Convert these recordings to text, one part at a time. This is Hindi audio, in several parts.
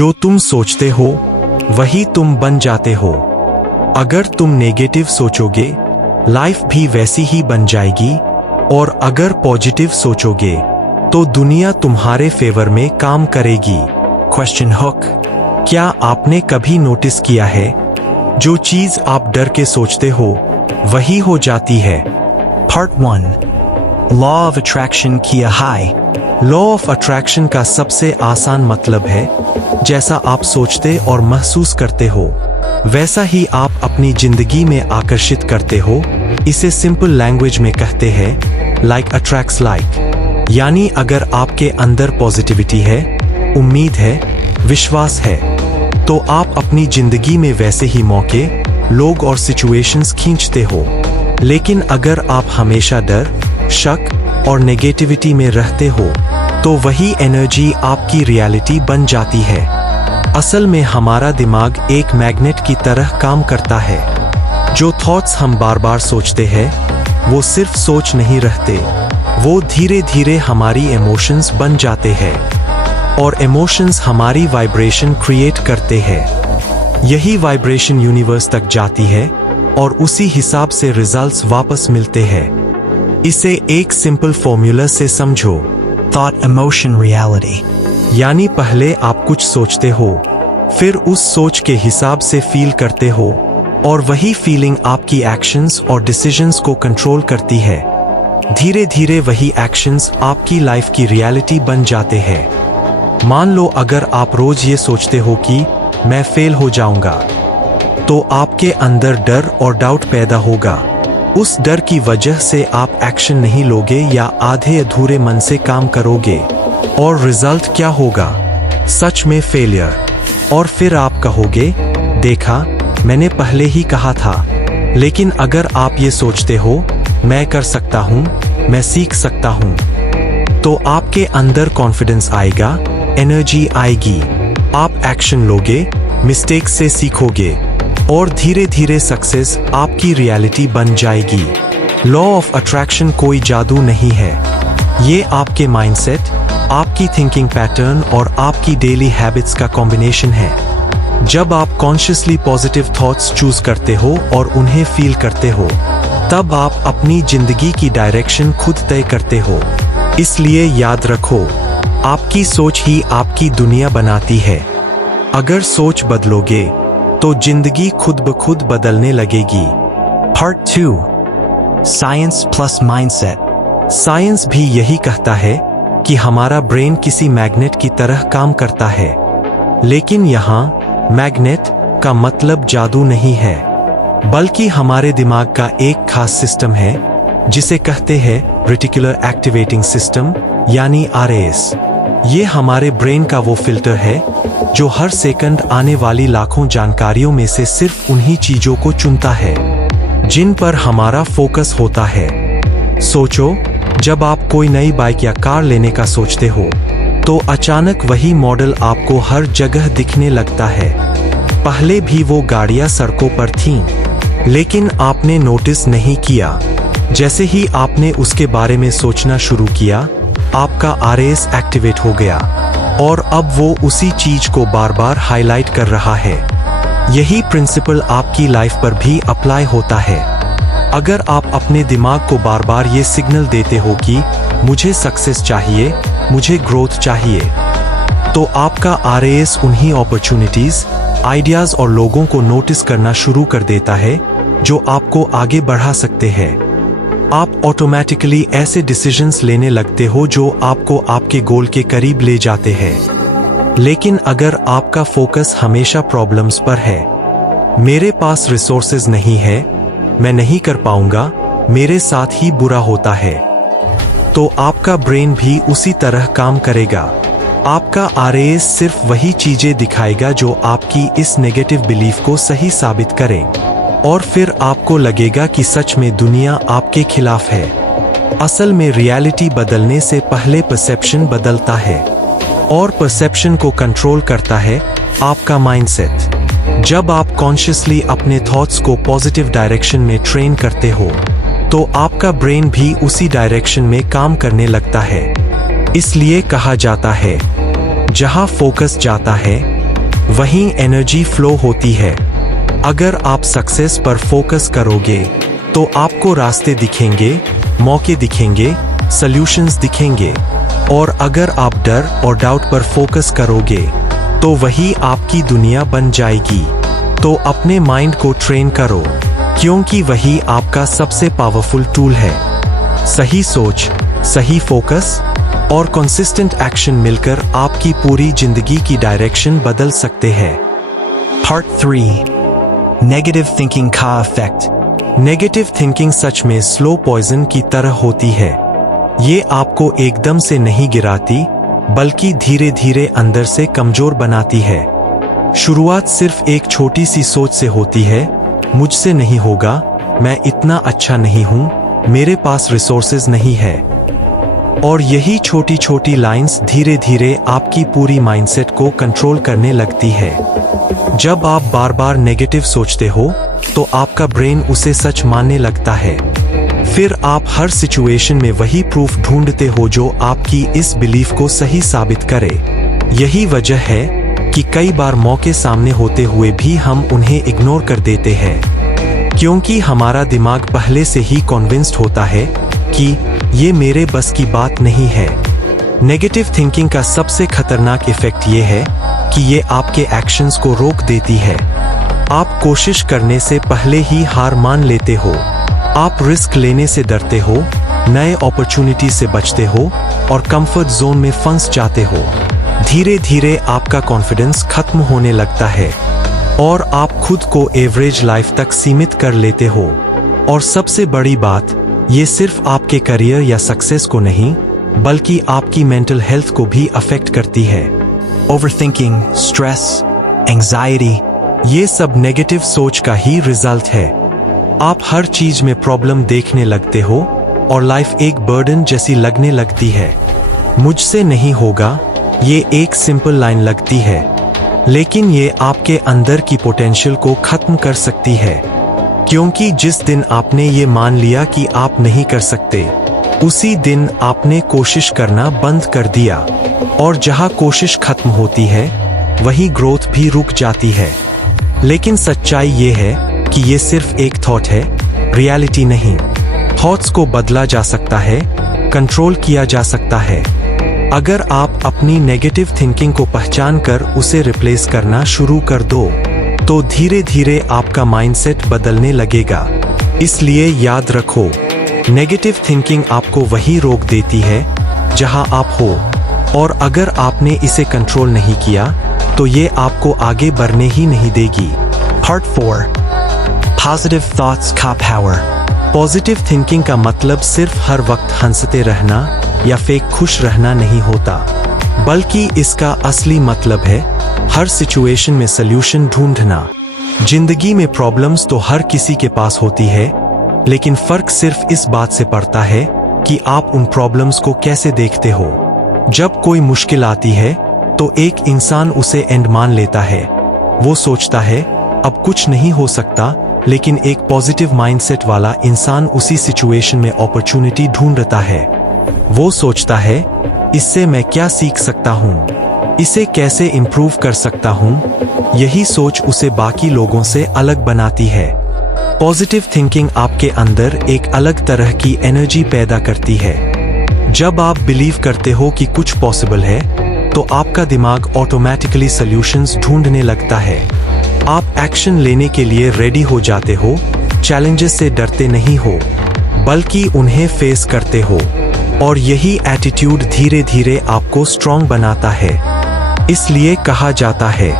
जो तुम सोचते हो वही तुम बन जाते हो। अगर तुम नेगेटिव सोचोगे लाइफ भी वैसी ही बन जाएगी, और अगर पॉजिटिव सोचोगे तो दुनिया तुम्हारे फेवर में काम करेगी। Question hook. क्या आपने कभी नोटिस किया है जो चीज आप डर के सोचते हो वही हो जाती है? Part 1. Law of Attraction की हाई। लॉ ऑफ अट्रैक्शन का सबसे आसान मतलब है जैसा आप सोचते और महसूस करते हो वैसा ही आप अपनी जिंदगी में आकर्षित करते हो। इसे सिंपल लैंग्वेज में कहते हैं लाइक अट्रैक्ट्स लाइक। यानी अगर आपके अंदर पॉजिटिविटी है, उम्मीद है, विश्वास है, तो आप अपनी जिंदगी में वैसे ही मौके, लोग और सिचुएशंस खींचते हो। लेकिन अगर आप हमेशा डर, शक और नेगेटिविटी में रहते हो तो वही एनर्जी आपकी रियलिटी बन जाती है। असल में हमारा दिमाग एक मैग्नेट की तरह काम करता है। जो थॉट्स हम बार बार सोचते हैं वो सिर्फ सोच नहीं रहते, वो धीरे धीरे हमारी इमोशंस बन जाते हैं, और इमोशंस हमारी वाइब्रेशन क्रिएट करते हैं। यही वाइब्रेशन यूनिवर्स तक जाती है और उसी हिसाब से रिजल्ट्स वापस मिलते हैं। इसे एक सिंपल फॉर्मूला से समझो। Thought, Emotion, Reality। यानी पहले आप कुछ सोचते हो, फिर उस सोच के हिसाब से फील करते हो, और वही फीलिंग आपकी एक्शंस और डिसीजंस को कंट्रोल करती है। धीरे धीरे वही एक्शंस आपकी लाइफ की रियलिटी बन जाते हैं। मान लो अगर आप रोज ये सोचते हो कि मैं फेल हो जाऊंगा, तो आपके अंदर डर और डाउट पैदा होगा। उस डर की वजह से आप एक्शन नहीं लोगे या आधे अधूरे मन से काम करोगे, और रिजल्ट क्या होगा? सच में फेलियर। और फिर आप कहोगे, देखा, मैंने पहले ही कहा था। लेकिन अगर आप ये सोचते हो मैं कर सकता हूँ, मैं सीख सकता हूँ, तो आपके अंदर कॉन्फिडेंस आएगा, एनर्जी आएगी, आप एक्शन लोगे, मिस्टेक से सीखोगे, और धीरे धीरे सक्सेस आपकी रियलिटी बन जाएगी। लॉ ऑफ अट्रैक्शन कोई जादू नहीं है, ये आपके माइंडसेट, आपकी थिंकिंग पैटर्न और आपकी डेली हैबिट्स का कॉम्बिनेशन है। जब आप कॉन्शियसली पॉजिटिव थॉट्स चूज करते हो और उन्हें फील करते हो, तब आप अपनी जिंदगी की डायरेक्शन खुद तय करते हो। इसलिए याद रखो, आपकी सोच ही आपकी दुनिया बनाती है। अगर सोच बदलोगे तो जिंदगी खुद ब खुद बदलने लगेगी। Part 2. Science plus Mindset। Science भी यही कहता है कि हमारा ब्रेन किसी मैग्नेट की तरह काम करता है। लेकिन यहाँ मैग्नेट का मतलब जादू नहीं है, बल्कि हमारे दिमाग का एक खास सिस्टम है जिसे कहते हैं रेटिकुलर एक्टिवेटिंग सिस्टम, यानी RAS। ये हमारे ब्रेन का वो फिल्टर है जो हर सेकंड आने वाली लाखों जानकारियों में से सिर्फ उन्हीं चीजों को चुनता है जिन पर हमारा फोकस होता है। सोचो, जब आप कोई नई बाइक या कार लेने का सोचते हो तो अचानक वही मॉडल आपको हर जगह दिखने लगता है। पहले भी वो गाड़ियां सड़कों पर थीं, लेकिन आपने नोटिस नहीं किया। जैसे ही आपने उसके बारे में सोचना शुरू किया, आपका RAS एक्टिवेट हो गया, और अब वो उसी चीज को बार बार हाईलाइट कर रहा है। यही प्रिंसिपल आपकी लाइफ पर भी अप्लाई होता है। अगर आप अपने दिमाग को बार बार ये सिग्नल देते हो कि मुझे सक्सेस चाहिए, मुझे ग्रोथ चाहिए, तो आपका RAS उन्हीं अपॉर्चुनिटीज, आइडियाज और लोगों को नोटिस करना शुरू कर देता है जो आपको आगे बढ़ा सकते हैं। आप ऑटोमेटिकली ऐसे डिसीजंस लेने लगते हो जो आपको आपके गोल के करीब ले जाते हैं। लेकिन अगर आपका फोकस हमेशा प्रॉब्लम्स पर है, मेरे पास रिसोर्सेज नहीं है, मैं नहीं कर पाऊंगा, मेरे साथ ही बुरा होता है, तो आपका ब्रेन भी उसी तरह काम करेगा। आपका RAS सिर्फ वही चीजें दिखाएगा जो आपकी इस नेगेटिव बिलीफ को सही साबित करें, और फिर आपको लगेगा कि सच में दुनिया आपके खिलाफ है। असल में रियलिटी बदलने से पहले परसेप्शन बदलता है, और परसेप्शन को कंट्रोल करता है आपका माइंडसेट। जब आप कॉन्शियसली अपने थॉट्स को पॉजिटिव डायरेक्शन में ट्रेन करते हो, तो आपका ब्रेन भी उसी डायरेक्शन में काम करने लगता है। इसलिए कहा जाता है, जहां फोकस जाता है वहीं एनर्जी फ्लो होती है। अगर आप सक्सेस पर फोकस करोगे तो आपको रास्ते दिखेंगे, मौके दिखेंगे, सॉल्यूशंस दिखेंगे। और अगर आप डर और डाउट पर फोकस करोगे तो वही आपकी दुनिया बन जाएगी। तो अपने माइंड को ट्रेन करो, क्योंकि वही आपका सबसे पावरफुल टूल है। सही सोच, सही फोकस और कंसिस्टेंट एक्शन मिलकर आपकी पूरी जिंदगी की डायरेक्शन बदल सकते हैं। Part 3. Negative thinking का effect. नेगेटिव थिंकिंग सच में स्लो पॉइजन की तरह होती है। ये आपको एकदम से नहीं गिराती, बल्कि धीरे धीरे अंदर से कमजोर बनाती है। शुरुआत सिर्फ एक छोटी सी सोच से होती है, मुझसे नहीं होगा, मैं इतना अच्छा नहीं हूं, मेरे पास रिसोर्सेज नहीं है। और यही छोटी छोटी लाइंस धीरे धीरे आपकी पूरी माइंडसेट को कंट्रोल करने लगती है। जब आप बार बार नेगेटिव सोचते हो तो आपका ब्रेन उसे सच मानने लगता है। फिर आप हर सिचुएशन में वही प्रूफ ढूंढते हो जो आपकी इस बिलीफ को सही साबित करे। यही वजह है कि कई बार मौके सामने होते हुए भी हम उन्हें इग्नोर कर देते हैं, क्योंकि हमारा दिमाग पहले से ही कन्विंस्ड होता है कि ये मेरे बस की बात नहीं है। नेगेटिव थिंकिंग का सबसे खतरनाक इफेक्ट ये है कि ये आपके एक्शंस को रोक देती है। आप कोशिश करने से पहले ही हार मान लेते हो, आप रिस्क लेने से डरते हो, नए अपॉर्चुनिटी से बचते हो और कंफर्ट जोन में फंस जाते हो। धीरे धीरे आपका कॉन्फिडेंस खत्म होने लगता है और आप खुद को एवरेज लाइफ तक सीमित कर लेते हो। और सबसे बड़ी बात, ये सिर्फ आपके करियर या सक्सेस को नहीं, बल्कि आपकी मेंटल हेल्थ को भी अफेक्ट करती है। Overthinking, stress, anxiety. ये सब नेगेटिव सोच का ही रिजल्ट है। आप हर चीज में प्रॉब्लम देखने लगते हो और लाइफ एक बर्डन जैसी लगने लगती है। मुझसे नहीं होगा, ये एक सिंपल लाइन लगती है, लेकिन ये आपके अंदर की पोटेंशियल को खत्म कर सकती है। क्योंकि जिस दिन आपने ये मान लिया कि आप नहीं कर सकते, उसी दिन आपने कोशिश करना बंद कर दिया। और जहां कोशिश खत्म होती है, वहीं ग्रोथ भी रुक जाती है। लेकिन सच्चाई ये है कि ये सिर्फ एक थॉट है, रियलिटी नहीं। थॉट्स को बदला जा सकता है, कंट्रोल किया जा सकता है। अगर आप अपनी नेगेटिव थिंकिंग को पहचान कर उसे रिप्लेस करना शुरू कर दो, तो धीरे धीरे आपका माइंडसेट बदलने लगेगा। इसलिए याद रखो, नेगेटिव थिंकिंग आपको वहीं रोक देती है जहां आप हो, और अगर आपने इसे कंट्रोल नहीं किया तो ये आपको आगे बढ़ने ही नहीं देगी। Part 4. Positive thoughts का power. पॉजिटिव थिंकिंग का मतलब सिर्फ हर वक्त हंसते रहना या फेक खुश रहना नहीं होता, बल्कि इसका असली मतलब है हर सिचुएशन में सल्यूशन ढूंढना। जिंदगी में प्रॉब्लम्स तो हर किसी के पास होती है, लेकिन फर्क सिर्फ इस बात से पड़ता है कि आप उन प्रॉब्लम्स को कैसे देखते हो। जब कोई मुश्किल आती है तो एक इंसान उसे एंड मान लेता है। वो सोचता है अब कुछ नहीं हो सकता, लेकिन एक पॉजिटिव माइंडसेट वाला इंसान उसी सिचुएशन में अपॉर्चुनिटी ढूंढता है। वो सोचता है इससे मैं क्या सीख सकता हूँ, इसे कैसे इम्प्रूव कर सकता हूँ। यही सोच उसे बाकी लोगों से अलग बनाती है। पॉजिटिव थिंकिंग आपके अंदर एक अलग तरह की एनर्जी पैदा करती है। जब आप बिलीव करते हो कि कुछ पॉसिबल है, तो आपका दिमाग ऑटोमेटिकली सॉल्यूशंस ढूंढने लगता है। आप एक्शन लेने के लिए रेडी हो जाते हो, चैलेंजेस से डरते नहीं हो, बल्कि उन्हें फेस करते हो। और यही एटीट्यूड धीरे धीरे आपको स्ट्रॉन्ग बनाता है। इसलिए कहा जाता है,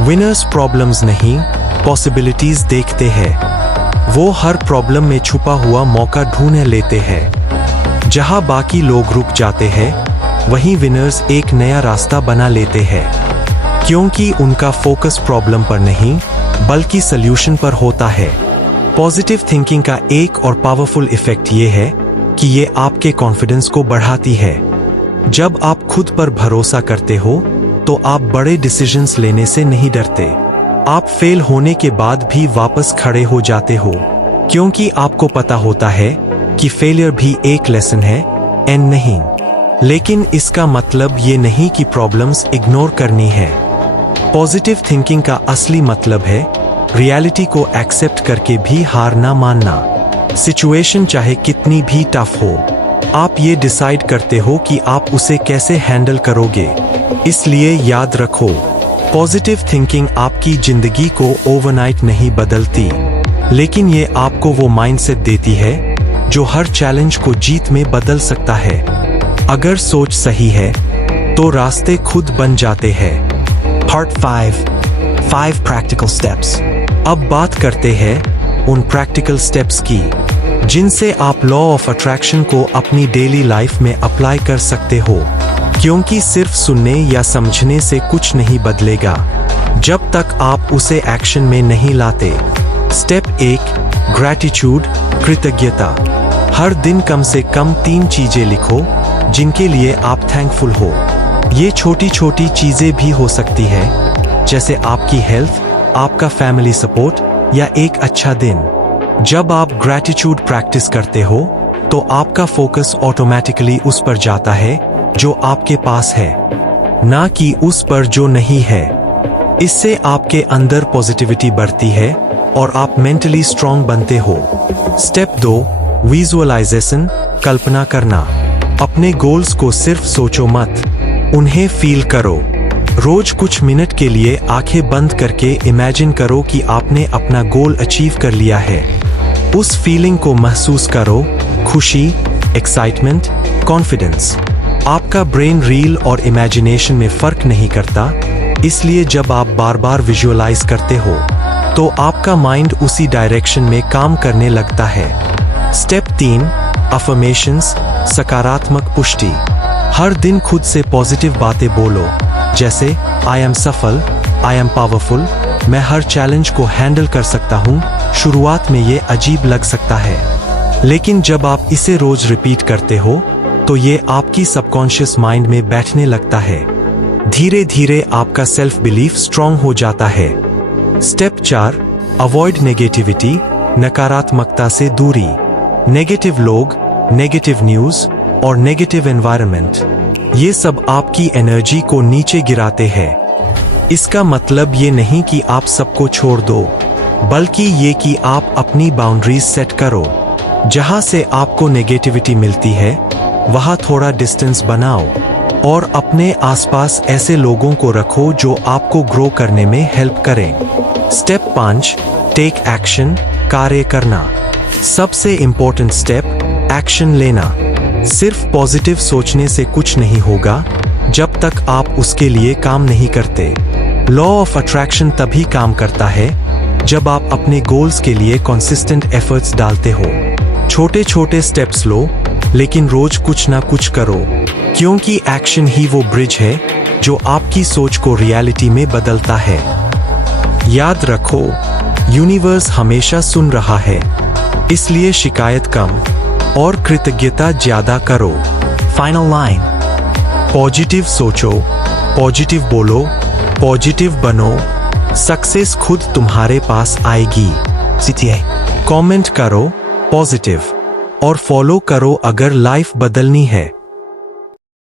विनर्स प्रॉब्लम्स नहीं, पॉसिबिलिटीज देखते हैं। वो हर प्रॉब्लम में छुपा हुआ मौका ढूंढ लेते हैं। जहां बाकी लोग रुक जाते हैं, वहीं विनर्स एक नया रास्ता बना लेते हैं, क्योंकि उनका फोकस प्रॉब्लम पर नहीं, बल्कि सल्यूशन पर होता है। पॉजिटिव थिंकिंग का एक और पावरफुल इफेक्ट ये है कि ये आपके कॉन्फिडेंस को बढ़ाती है। जब आप खुद पर भरोसा करते हो, तो आप बड़े डिसीजंस लेने से नहीं डरते। आप फेल होने के बाद भी वापस खड़े हो जाते हो, क्योंकि आपको पता होता है कि फेलियर भी एक लेसन है, एंड नहीं। लेकिन इसका मतलब ये नहीं कि प्रॉब्लम्स इग्नोर करनी है। पॉजिटिव थिंकिंग का असली मतलब है रियलिटी को एक्सेप्ट करके भी हार ना मानना। सिचुएशन चाहे कितनी भी टफ हो, आप ये डिसाइड करते हो कि आप उसे कैसे हैंडल करोगे। इसलिए याद रखो, पॉजिटिव थिंकिंग आपकी जिंदगी को ओवरनाइट नहीं बदलती, लेकिन ये आपको वो माइंडसेट देती है जो हर चैलेंज को जीत में बदल सकता है। अगर सोच सही है तो रास्ते खुद बन जाते हैं। Part 5. 5 practical steps. अब बात करते हैं उन प्रैक्टिकल स्टेप्स की जिनसे आप लॉ ऑफ अट्रैक्शन को अपनी डेली लाइफ में अप्लाई कर सकते हो, क्योंकि सिर्फ सुनने या समझने से कुछ नहीं बदलेगा जब तक आप उसे एक्शन में नहीं लाते। स्टेप 1, ग्रैटिट्यूड, कृतज्ञता। हर दिन कम से कम 3 चीजें लिखो जिनके लिए आप थैंकफुल हो। ये छोटी छोटी चीजें भी हो सकती है, जैसे आपकी हेल्थ, आपका फैमिली सपोर्ट या एक अच्छा दिन। जब आप ग्रैटिट्यूड प्रैक्टिस करते हो तो आपका फोकस ऑटोमेटिकली उस पर जाता है जो आपके पास है, ना कि उस पर जो नहीं है। इससे आपके अंदर पॉजिटिविटी बढ़ती है और आप मेंटली स्ट्रांग बनते हो। स्टेप 2, विजुअलाइजेशन, कल्पना करना। अपने गोल्स को सिर्फ सोचो मत, उन्हें फील करो। रोज कुछ मिनट के लिए आंखें बंद करके इमेजिन करो कि आपने अपना गोल अचीव कर लिया है। उस फीलिंग को महसूस करो, खुशी, एक्साइटमेंट, कॉन्फिडेंस। आपका ब्रेन रील और इमेजिनेशन में फर्क नहीं करता, इसलिए जब आप बार बार विजुअलाइज करते हो तो आपका माइंड उसी डायरेक्शन में काम करने लगता है। स्टेप 3, अफर्मेशंस, सकारात्मक पुष्टि। हर दिन खुद से पॉजिटिव बातें बोलो, जैसे आई एम सफल, आई एम पावरफुल, मैं हर चैलेंज को हैंडल कर सकता हूँ। शुरुआत में ये अजीब लग सकता है, लेकिन जब आप इसे रोज रिपीट करते हो तो ये आपकी सबकॉन्शियस माइंड में बैठने लगता है। धीरे धीरे आपका सेल्फ बिलीफ स्ट्रांग हो जाता है। स्टेप 4, अवॉइड नेगेटिविटी, नकारात्मकता से दूरी। नेगेटिव लोग, नेगेटिव न्यूज और नेगेटिव एनवायरनमेंट, ये सब आपकी एनर्जी को नीचे गिराते हैं। इसका मतलब ये नहीं कि आप सबको छोड़ दो, बल्कि ये कि आप अपनी बाउंड्रीज सेट करो। जहां से आपको नेगेटिविटी मिलती है वहां थोड़ा डिस्टेंस बनाओ और अपने आसपास ऐसे लोगों को रखो जो आपको ग्रो करने में हेल्प करें। स्टेप 5, टेक एक्शन, कार्य करना। सबसे इंपॉर्टेंट स्टेप, एक्शन लेना। सिर्फ पॉजिटिव सोचने से कुछ नहीं होगा जब तक आप उसके लिए काम नहीं करते। लॉ ऑफ अट्रैक्शन तभी काम करता है जब आप अपने गोल्स के लिए कंसिस्टेंट एफर्ट्स डालते हो। छोटे छोटे स्टेप्स लो, लेकिन रोज कुछ ना कुछ करो, क्योंकि एक्शन ही वो ब्रिज है जो आपकी सोच को रियलिटी में बदलता है। याद रखो, यूनिवर्स हमेशा सुन रहा है, इसलिए शिकायत कम और कृतज्ञता ज्यादा करो। Final line. पॉजिटिव सोचो, पॉजिटिव बोलो, पॉजिटिव बनो। सक्सेस खुद तुम्हारे पास आएगी। CTA. कमेंट करो पॉजिटिव और फॉलो करो अगर लाइफ बदलनी है।